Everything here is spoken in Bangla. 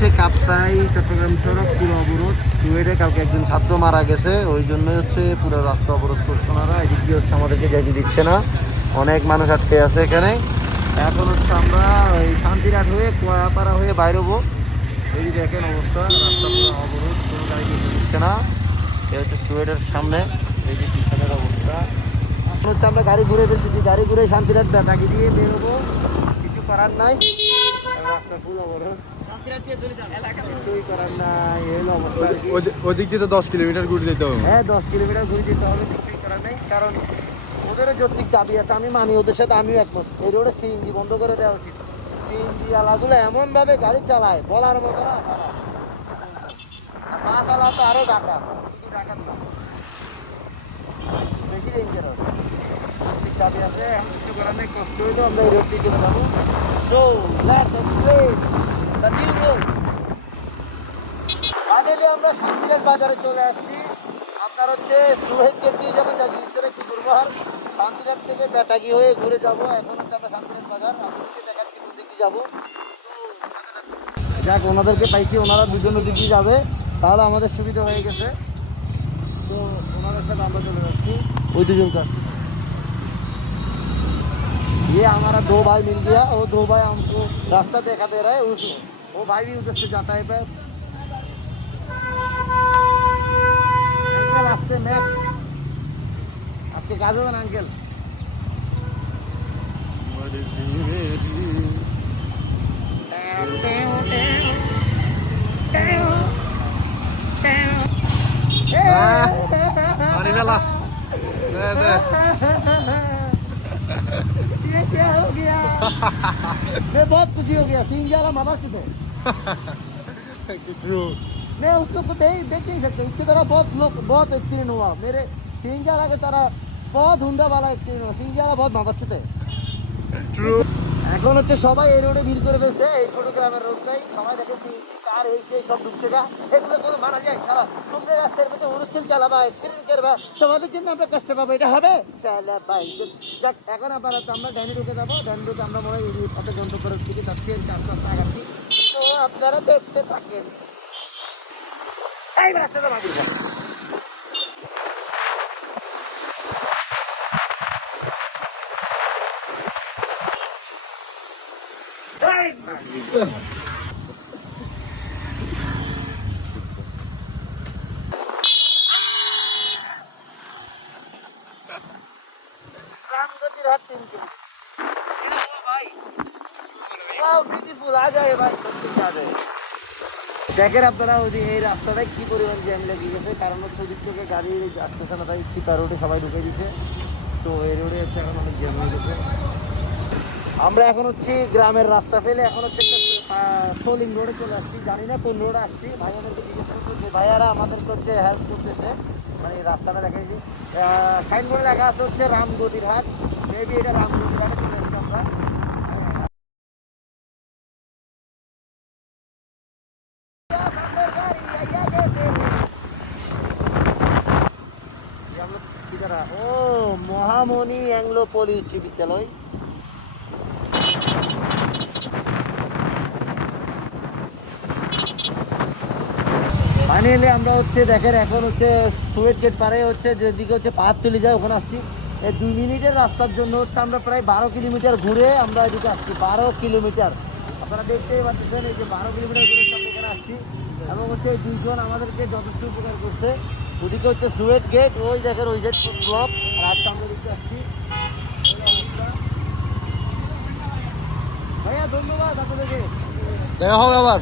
হচ্ছে কাপ্তাই, চট্টগ্রাম সড়ক, পুরো অবরোধ। কুয়েটে কালকে একজন ছাত্র মারা গেছে, ওই জন্যই হচ্ছে পুরো রাস্তা অবরোধ করছে ওনারা। এদিক দিয়ে হচ্ছে আমাদেরকে যেতে দিচ্ছে না। অনেক মানুষ আটকে আছে এখানে। এখন হচ্ছে আমরা ওই শান্তিরাট হয়ে কোয়াপাড়া হয়ে বাইরবো। এই দেখেন অবস্থা, রাস্তা পুরো অবরোধ, কোনো গাড়ি যেতে দিচ্ছে না। এ হচ্ছে সুয়েটের সামনে, এই যে পিছনের অবস্থা। এখন হচ্ছে আমরা গাড়ি ঘুরে ফেলতেছি, গাড়ি ঘুরে শান্তিরাট বেতাকি দিয়ে বেরোবো। কিছু করার নাই। রাস্তা ফুল অবরোধ। ওদিক দিয়ে তো দশ কিলোমিটার ঘুরে যেতে হবে। হ্যাঁ দশ কিলোমিটার ঘুরে যেতে হবে কিছুই করার নেই। কারণ ওদেরও যৌক্তিক দাবি আছে আমি মানি ওদের সাথে আমিও একমত। এই রোডে সিএনজি বন্ধ করে দেওয়া উচিত। সিএনজি আলাগুলো এমনভাবে গাড়ি চালায় বলার মতো না। বাস আলা তো আরও ডাকা শুধু ডাকাত না। বেশি ডেঞ্জারাস যৌক্তিক দাবি আছে এখন কিছু করার নেই কষ্ট হইলেও আমরা এই রোড দিয়ে চলে যাব। সো লেটস এক্সপ্লেন দ্য আমরা শান্তিলাল বাজারে চলে আসছি। আপনার হচ্ছে সুহেদ গেট যাবেন যা ইচ্ছা একটু ঘুরবো আর শান্তিলাল থেকে বেটাগি হয়ে ঘুরে যাব। এখন হচ্ছে আমরা বাজার। আপনাদেরকে দেখাচ্ছি কোন দিক যাব। যাক, ওনাদেরকে পাইছি, ওনারা দুজন দিক যাবে। তাহলে আমাদের সুবিধা হয়ে গেছে। তো ওনাদের সাথে আমরা চলে যাচ্ছি। ওই দুজন কাছে ये हमारा दो भाई मिल गया और दो भाई हमको रास्ता देखा दे रहा है उस वो भाई भी उधर से जाता है पर अंकल आपसे मैक्स आपके काजू में uncle Ani bella. Deh, deh. मैं बहुत खुशी हो गया सीन ज़्यादा मामा से तो मैं उसको तो देख देख नहीं सकता उसकी तरह बहुत लोग बहुत एक्सीडेंट हुआ। मेरे सिंह जाला की तरह बहुत हुंडा वाला एक्सीडेंट हुआ। सिंह जाला बहुत मामा से थे। এখন হচ্ছে সবাই এই রোডে ভিড় করে ফেলছে, এই ছোট গ্রামের রোডটাই সবাই দেখে কার এই সেই সব ঢুকছে গা এগুলো কোনো মানা যায় খারাপ তোমরা রাস্তার মধ্যে হুরুস্তিল চালাবা অ্যাক্সিডেন্ট করবা। তোমাদের জন্য আমরা কষ্ট পাবো, এটা হবে? ভাই এখন আপাতত আমরা ডাইনে ঢুকে যাব। ডাইনে ঢুকে আমরা মনে হয় পথে গন্তব্যের দিকে যাচ্ছি আগাচ্ছি তো আপনারা দেখতে থাকেন। এই রাস্তাটা বাকি দেখেন আপনারা ওই এই রাস্তাটায় কি পরিমাণ জ্যাম লেগে গেছে? কারণ হচ্ছে ওদিক থেকে গাড়ি আসতেছে না তাই ছিপা রোডে সবাই ঢুকে দিছে। তো এই রোডে হচ্ছে এখন অনেক জ্যাম হয়ে গেছে। আমরা এখন হচ্ছে গ্রামের রাস্তা ফেলে, এখন হচ্ছে সোলিং রোডে চলে আসছি। জানি না কোন রোডে আসছি। ভাইয়াদেরকে জিজ্ঞেস করতে যে, ভাইয়ারা, আমাদেরকে হচ্ছে হেল্প করতেছে। মানে এই রাস্তাটা দেখাইছি সাইন বোর্ডে লেখা আছে হচ্ছে রামগতির হাট মেবি এটা রামগতির হাটে চলে আসছি আমরা। ও, মহামণি অ্যাংলো পলি উচ্চ বিদ্যালয়। ফাইনালি আমরা হচ্ছে দেখেন, এখন হচ্ছে সুয়েট গেট পারে হচ্ছে, যেদিকে হচ্ছে পাহাড় চলে যায়, ওখানে আসছি। এই দুই মিনিটের রাস্তার জন্য হচ্ছে আমরা প্রায় বারো কিলোমিটার ঘুরে আমরা এদিকে আসছি, বারো কিলোমিটার। আপনারা দেখতেই পাচ্ছেন এই যে বারো কিলোমিটার ঘুরে এখানে আসছি। এবং হচ্ছে এই দুইজন আমাদেরকে যথেষ্ট উপকার করছে। ওদিকে হচ্ছে সুয়েট গেট ওই দেখেন, ওই যে ব্লক আর আজকে আমরা দেখতে আসছি। ভাইয়া, ধন্যবাদ আপনাদেরকে। দেখা হবে আবার।